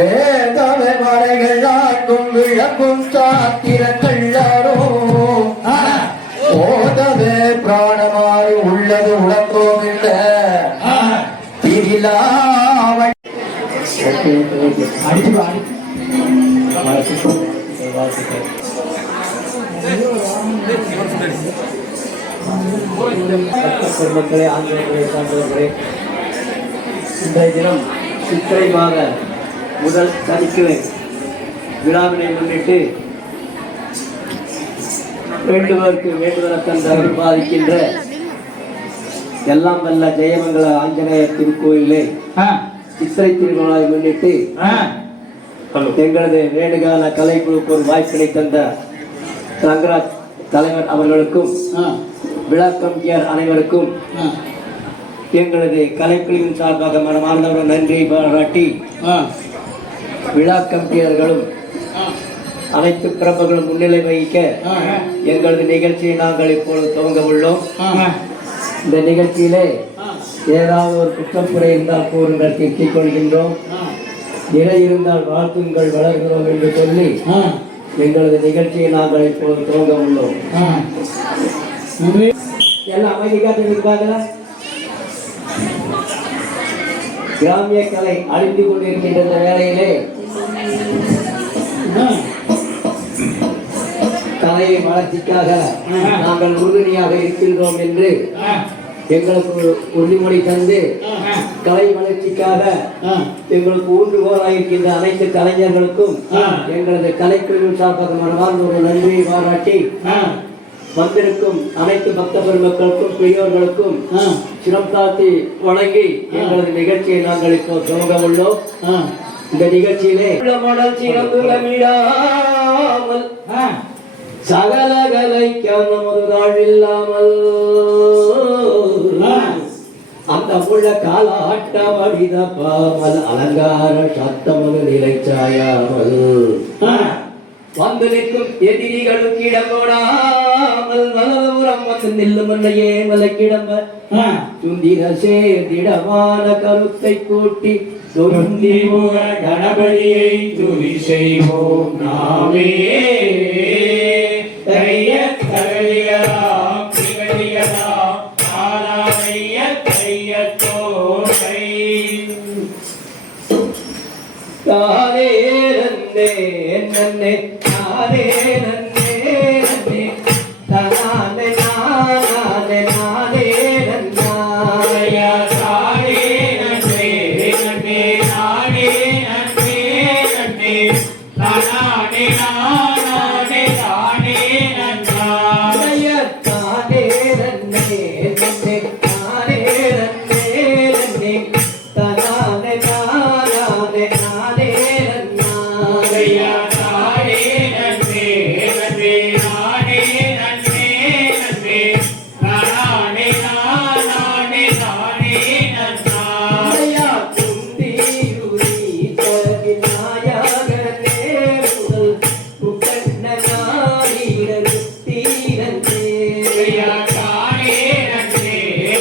வேதவை மலைகள் நாட்டும் விளக்கும் சாத்திரங்கள்ளாரோ ஓதவே பிராணமாய் உள்ளது உலகோம் இல்ல திரிலாவை பெருமக்களே, ஆங்கிலேயர்களே, சான்றோர்களே, இன்றைய தினம் சித்திரை மாத முதல் சனிக்கிழமை விழாவினை முன்னிட்டு வேண்டுவதற்கு வேண்டுதலக்கன்று பாதிக்கின்ற எல்லாம் வல்ல ஜெயமங்கல ஆஞ்சநேய திருக்கோயிலே சித்திரை திருவிழாவை முன்னிட்டு எங்களது வேடுகால கலைக்குழுக்கு ஒரு வாய்ப்பினை தந்த ரங்கராஜ் தலைவர் அவர்களுக்கும் விழா கமிட்டியார் அனைவருக்கும் எங்களது கலைக்குழுவின் சார்பாக மனமார்ந்தவர்கள் நன்றியை பாராட்டி விழா கமிட்டியார்களும் அனைத்து பிரபர்களும் முன்னிலை வகிக்க எங்களது நிகழ்ச்சியை நாங்கள் இப்பொழுது துவங்க உள்ளோம். இந்த நிகழ்ச்சியிலே ஏதாவது ஒரு குற்றப்புறை இருந்தால் கூறுங்கள், திருத்திக் கொள்கின்றோம். நிலை இருந்தால் வாழ்த்துங்கள், வளர்கிறோம் என்று சொல்லி எங்களது நிகழ்ச்சியை நாங்கள் இப்போது துவங்க உள்ளோம். எல்லாம் அமைதிக்காக இருக்காங்களா? கிராமிய கலை அழிந்து கொண்டிருக்கின்ற இந்த வேளையிலே கலையை வளர்ச்சிக்காக நாங்கள் உறுதுணையாக இருக்கின்றோம் என்று எங்களுக்கு உறுதிமொழி தந்து கலை வளர்ச்சிக்காக எங்களுக்கு ஊன்றுகோலாக இருக்கின்ற அனைத்து கலைஞர்களுக்கும் எங்களது கலைக்குழுவின் சார்பாக மனமார்ந்த ஒரு நன்றியை பாராட்டி வந்திருக்கும் அனைத்து பக்த பெருமக்களுக்கும் பெரியோர்களுக்கும் சிரம் தாழ்த்தி வணங்கி எங்களது நிகழ்ச்சியை நாங்கள் இப்போ துவங்க உள்ளோம். இந்த நிகழ்ச்சியிலே சகலகலை இல்லாமல் அந்த முள்ள காலாட்ட வடித பாமல் அலங்கார சத்தமது நிலை சாயாமல் வந்து நிற்கும் எதிரிகளுக்கு இடங்கோடாமல் வலதுபுறம் வந்து நில்லும் என்னையே மலைக்கிடம்ப சுந்திர சேர்ந்திடமான கருத்தை கூட்டி கணபதியை துதி செய்வோம் நாமே. தானே நன்னே நன்னே தானே நன்னே நன்னே தானே நானே நானே நன்னாயா தானே நன்னே நன்னே நானே நன்னே நன்னே தானே நானே தானே நன்னாயா தானே நன்னே நன்னே தானே நன்னே நன்னே தானே நானே நானே நன்னாயா தானே நன்னே நன்னே நானே நன்னே நன்னே தானே நானே தானே நன்னாயா குந்தியுரி தகினாயகனே முதல் புகண்ணனாயிர தீரந்தே தானே நன்னே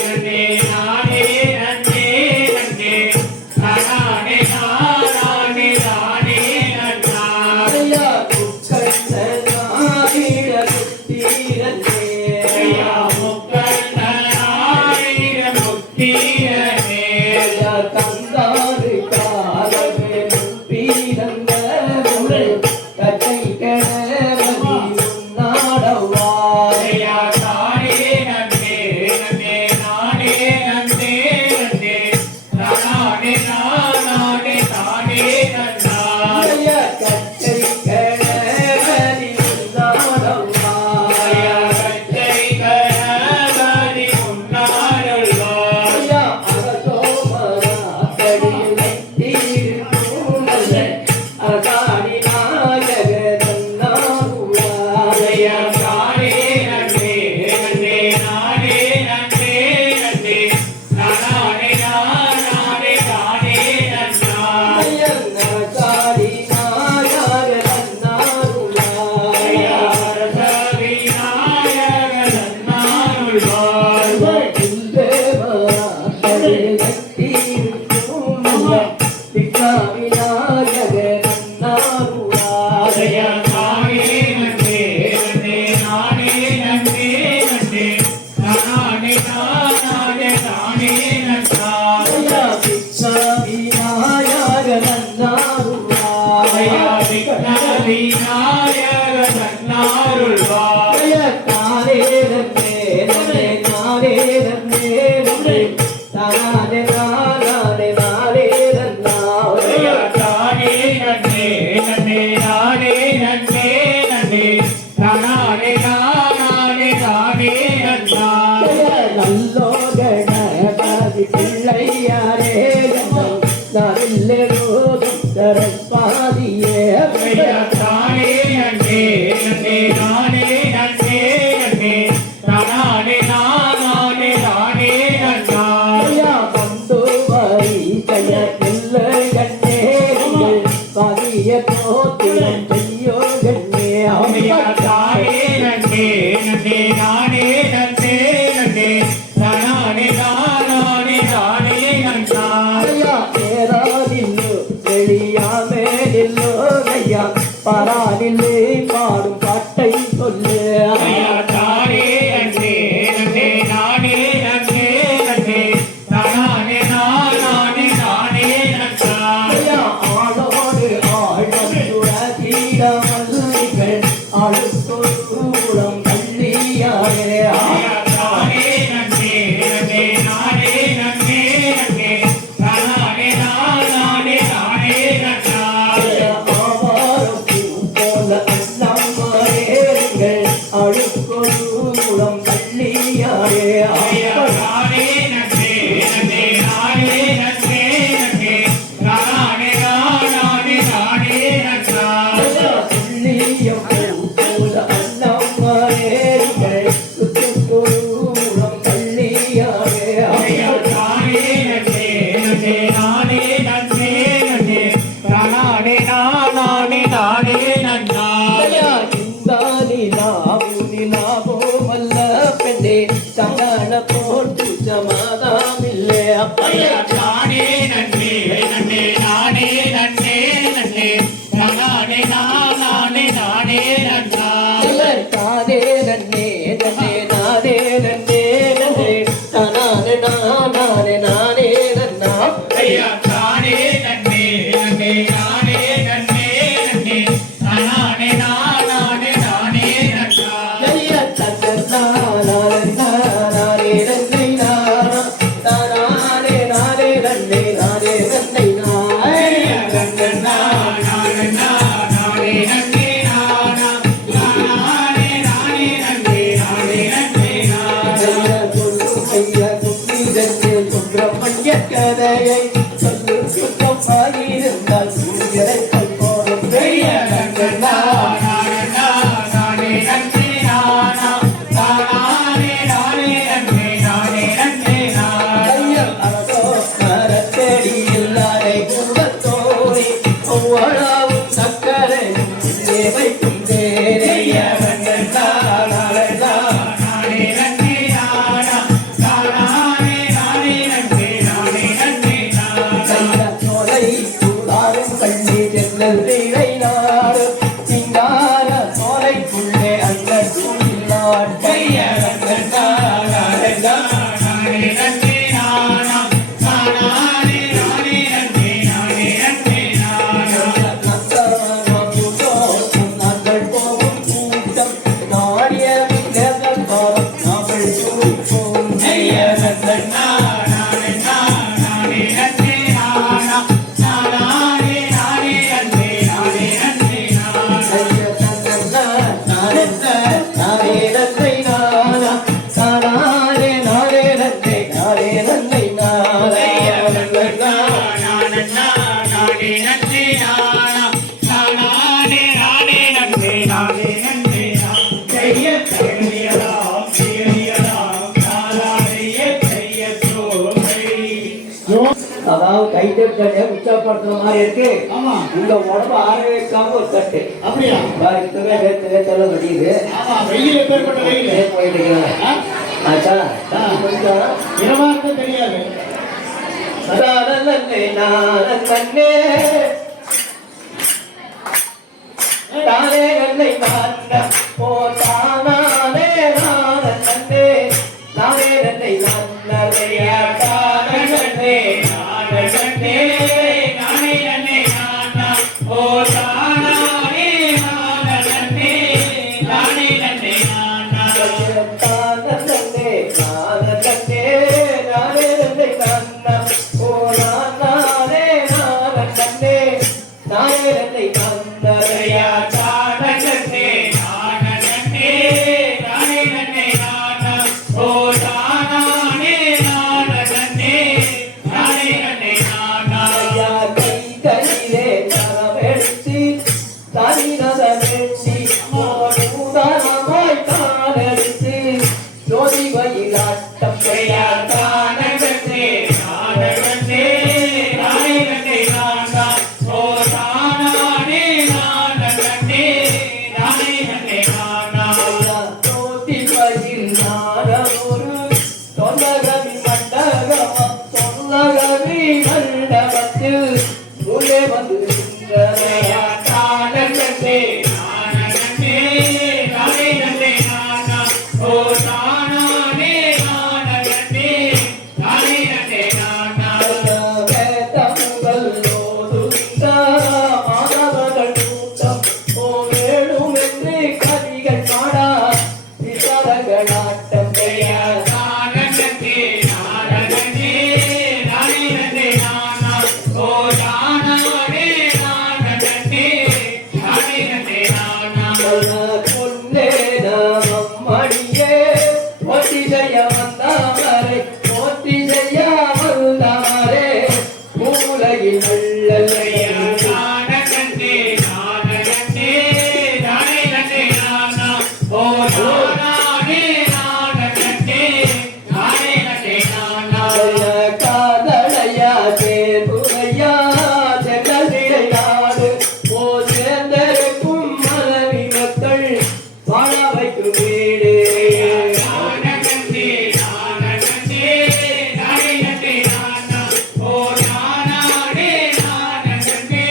நன்னே நானே நன்னே நன்னே தானே நானே தானே நன்னாயா புகண்ணனாயிர தீரந்தே முக்கண்ணனாயிர முக்தியனே தந்தாறு காலமே பீரந்த முறை கட்டை கிழவதி உன்னாடவாய் தானே நன்னே நன்னே நானே நன்னே நன்னே தானே நானே தானே நன்னாயா கட்டை கிழவதி உன்னாடவாய் கட்டை கணபதி உன்னாருள்வாய் அரசோமரா கடியில் தீர்க்கும் நல்ல அரசாணி நாயக தன்னாருவாய் தானே நன்னே நன்னே நானே நன்னே நன்னே தானே நானே தானே நன்னாய் அரசாணி நாயக தன்னாருவாய் அரசவி நாயக நன்னாருள்வாய் தேவரா கடியில் தீர்க்கும் நல்ல விக்ரமி நாயக நானே நானே நன்னா ஐயா பிச்சா விநாயக நன்னாருள்ளாய் ஐயா விக்னவி நாயக நன்னாருள்வாய் ஐயா தானே நன்னே நன்னே நானே நன்னே நன்னே தானே நானே நானே நன்னா ஐயா தானே நன்னே நன்னே நானே நன்னே நன்னே நானே நானே நானே நன்னா நல்லோ கணபதி பிள்ளையாரே நல்லரோகம் தரப்பாதியே ஐயா தானே நன்னே நன்னே நானே நன்னே நன்னே நானே நானே நானே நன்னா ஐயா பந்து வைத்தைய பிள்ளை கண்ணே பதிய போத்திரம் செய்யோ கண்ணே ஐயா தானே நன்னே நன்னே நானே நன்னே நன்னே நானே நானே நானே நன்னா ஐயா பேராதில்லோ வெளியாமே நில்லோ ஐயா பராதில்லை பாடும் பாட்டை சொல்லு ஐயா தானே நன்னே நன்னே நானே நன்னே நன்னே நானே நானே நானே நன்னா ஐயா ஆளோடு ஆழம் சுழதீரமல்லிகள் அழுத்தோடு கள்ளியாரே ஐயா தானே நன்னே நன்னே நானே நன்னே நன்னே நானே நானே நானே நன்னா அழுத்தோடு கள்ளியாரே ஐயா தானே நன்னே நன்னே நானே நன்னே நன்னே நானே நானே நானே நன்னா ஐயா தானே நன்னே நன்னே நானே நன்னே நன்னே நானே நானே நானே நன்னா ஐயா தானே நன்னே நன்னே நானே நன்னே நன்னே நானே நானே நானே நன்னா ஐயா தானே நன்னே நன்னே நானே நன்னே நன்னே நானே நானே நானே நன்னா ஐயா நன்னா நானே நானே நன்னே நானா நானே நானே நன்னே நானே நன்னே நானா சுப்பிரமணிய கதையை சொல்லு சுத்தமாயிருந்தால் சூரியரை போடும் ஐயா நன்னா நானே நன்னே நானா நானே நானே நன்னே நானே நன்னே நானா மரத்தடி எல்லாரை குடத்தோடி ஒவ்வொழாவும் சக்கரை வைக்கும் தேரைய ஐயா நன்னா நானே நன்னே நானா நானே நன்னே நானே நன்னே நானா சோலை சூடாரும் கண்ணி ஜெல்லல் திரை நாடு சிங்கார சோலைக்குள்ளே அந்த சூழ்நாட்டை ஐயா நன்னா நானே நன்னே நானா நானே நன்னே நானே நன்னே நானா நாங்கள் போகும் கூட்டம் நாடிய நாங்கள் சூழ்ப்போம் ஐயா நன்னா நானே நன்னே நானா நானே நன்னே நானே நன்னே நானா ஐயா நன்னா நானே நன்னே நானா நானே நன்னே நானே நன்னே செய்ய செய்யலாம் செய்யலாம் நாளையே செய்ய சோலை அதாவது கைத்தட்டை உற்சாகப்படுத்துற மாதிரி இருக்கு. ஆமா உங்க உடம்பு ஆற வைக்காம ஒரு தட்டு அப்படியா இப்பவே நேற்று தலை வடியுது ஆமா வெயில் எப்பேற்பட்ட வெயில் போயிட்டு இருக்கிறேன். ஆச்சா கொஞ்சம் இரவா இருக்க தெரியாது நன்னே நானே தானே நன்னை நான் போதானே நானே நானே நன்னை நாட்டம் ஐயா தானகத்தே நானகத்தே நானகத்தே நானா ஓ தானானே நானகத்தே நானகத்தே நானா தோட்டி பயில் நானொரு தொல்லகவி மண்டகமா தொல்லகவி மண்டபத்தில் உள்ளே வந்து ஐயா தானகத்தே நானகத்தே நானகத்தே நானா ஓ தானானே நானகத்தே நானகத்தே நானா மாணவர்கள் கூட்டம் ஓவேடும் என்று கவிகள் பாடா விசாரகளாட்டம் ஐயா தானகத்தே நானகத்தே நானகத்தே நானா ஓ தானானே நானகத்தே நானகத்தே நானா பொன்னே நாமம் மணியே போட்டி செய்ய வந்தாமரை போட்டி செய்ய வந்தாமரே மூலையில் ஐயா நல்ல தானகத்தே நானகத்தே நானகத்தே நானா ஓ தானானே நானகத்தே நானகத்தே நானா காதலையா சேர்புரையா செங்கல்நாடு ஓ சேர்ந்தருக்கும் மனைவி மக்கள் வாழ வைக்கும் வீடு தானகத்தே நானகத்தே நானகத்தே நானா ஓ தானானே நானகத்தே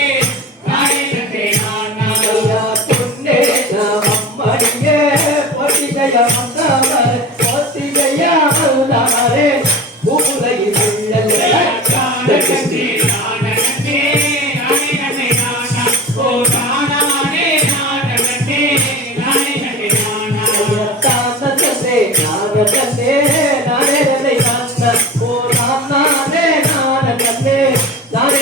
நானகத்தே நானா பொன்னே நாமம் மணியே போட்டி செய்ய வந்தாமரை போட்டி செய்ய வந்தாமரே மூலையில் தானகத்தே நானகத்தே நானகத்தே நானா ஓ தானானே நானகத்தே நானகத்தே நானா தானே நானே நானே நானே ஓ நானே நானே நானே நானே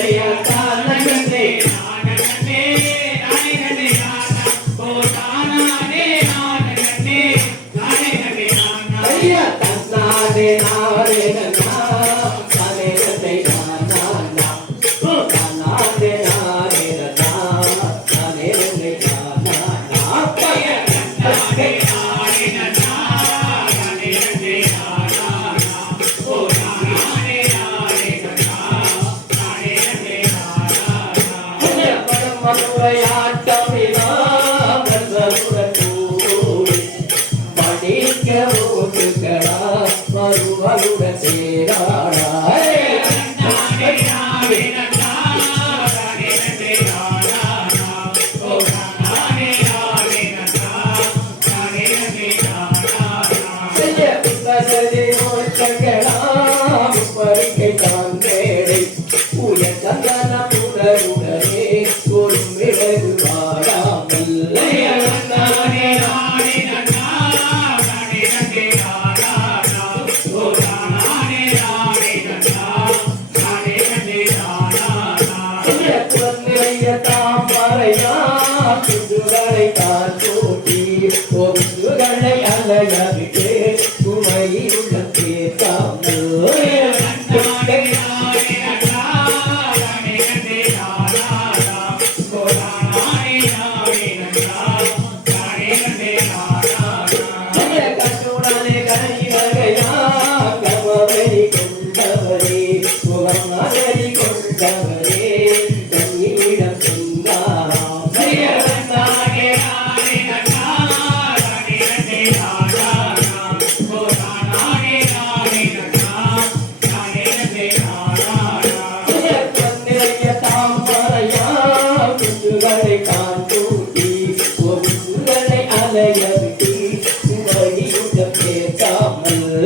ஐயா தானகத்தே நானகத்தே நானகத்தே நானா ஓ தானானே நானகத்தே நானகத்தே நானா ஐயா தன்னானே நானே நானே நானே நானா ஓ நானே நானே நானே நானா ஐயா தானகத்தே நானே நானா நானகத்தே நானா ஓ தானானே நானே நானா நானகத்தே நானா நானே நானே நானா நானகத்தே நானா ஓ தானானே நானே நானா நானகத்தே நானா ஐயா தானே நானே நானா நானகத்தே நானா ஓ தானானே நானே நானா நானகத்தே நானா அலைய விட்டு வழியுடன் பேசாமல்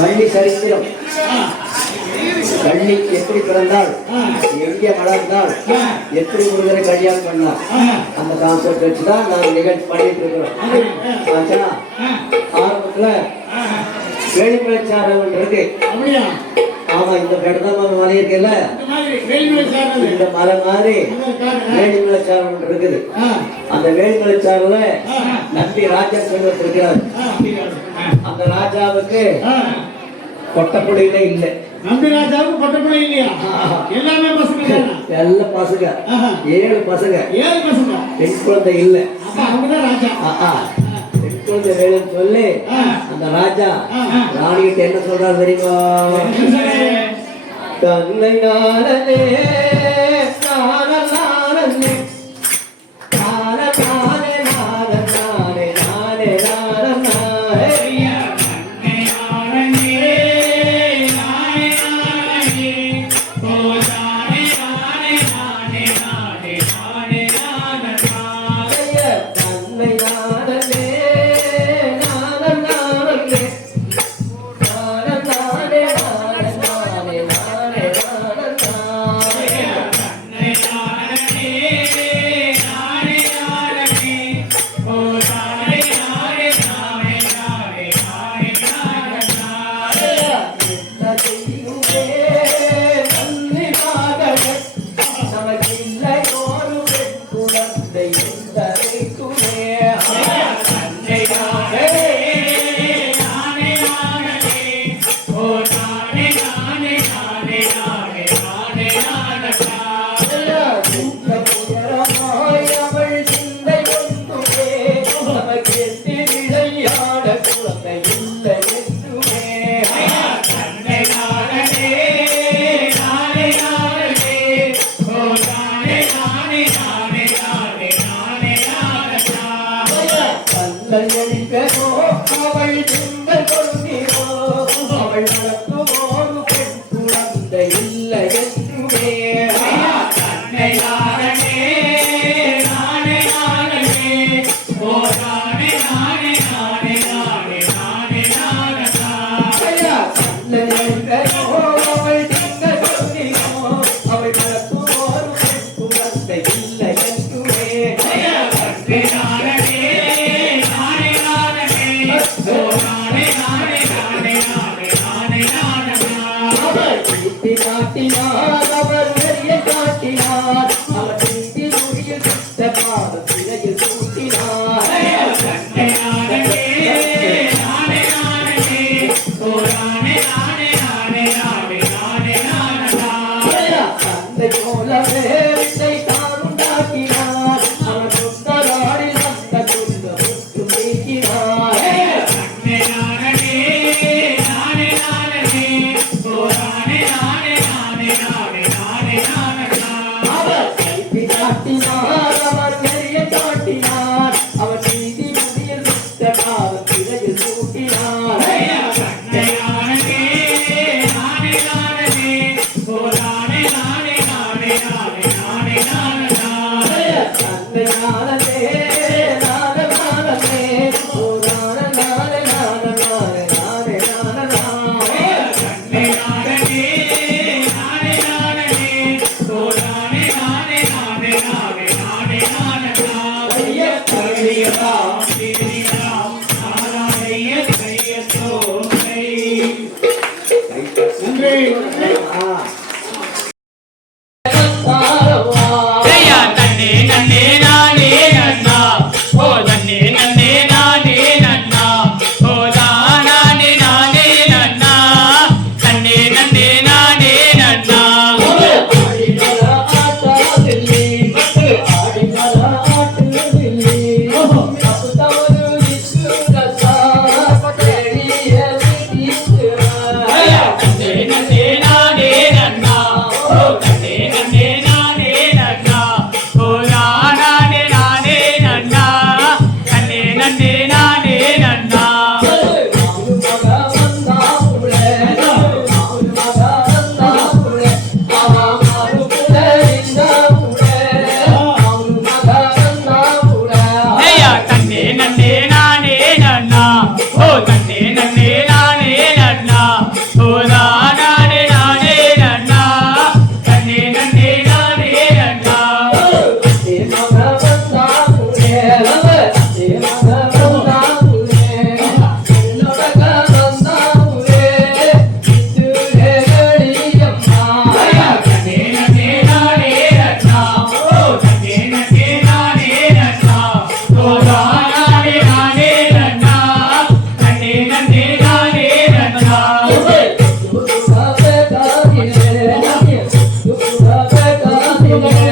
கள்ளி சரித்திரம். கள்ளி எப்படி பிறந்தால், எங்கே வளர்ந்தால், எப்படி முருகரை கல்யாணம் பண்ணார், அந்த கான்செப்ட் வச்சுதான் நாங்கள் நிகழ்ச்சி பண்ணிட்டு இருக்கிறோம். ஆரம்பத்துல வேலிமலைச்சாரல் இருக்கு. ஆமா, இந்த கடந்த மலை இருக்குல்ல, இந்த மலை மாதிரி வேலிமலைச்சாரல் இருக்குது. அந்த வேலிமலைச்சாரல நம்பி ராஜா செல்வத்து இருக்கிறார். அந்த ராஜாவுக்கு கொட்டப்புடையிலே இல்லை. நம்பி ராஜாவுக்கு பொட்டப்புள்ள இல்லையா? எல்லாமே பசங்க, எல்லா பசங்க, 7 பசங்க, 7 பசங்க, பெண் குழந்தை இல்ல. அவங்கதான் ராஜா. பெண் குழந்தை வேணும்னு சொல்லி அந்த ராஜா ராணிகிட்ட என்ன சொல்றாரு தெரியுமா? தன்னை நானே நானே நானே நானே நானே நானே நன்றி. குடும்பக்காரங்க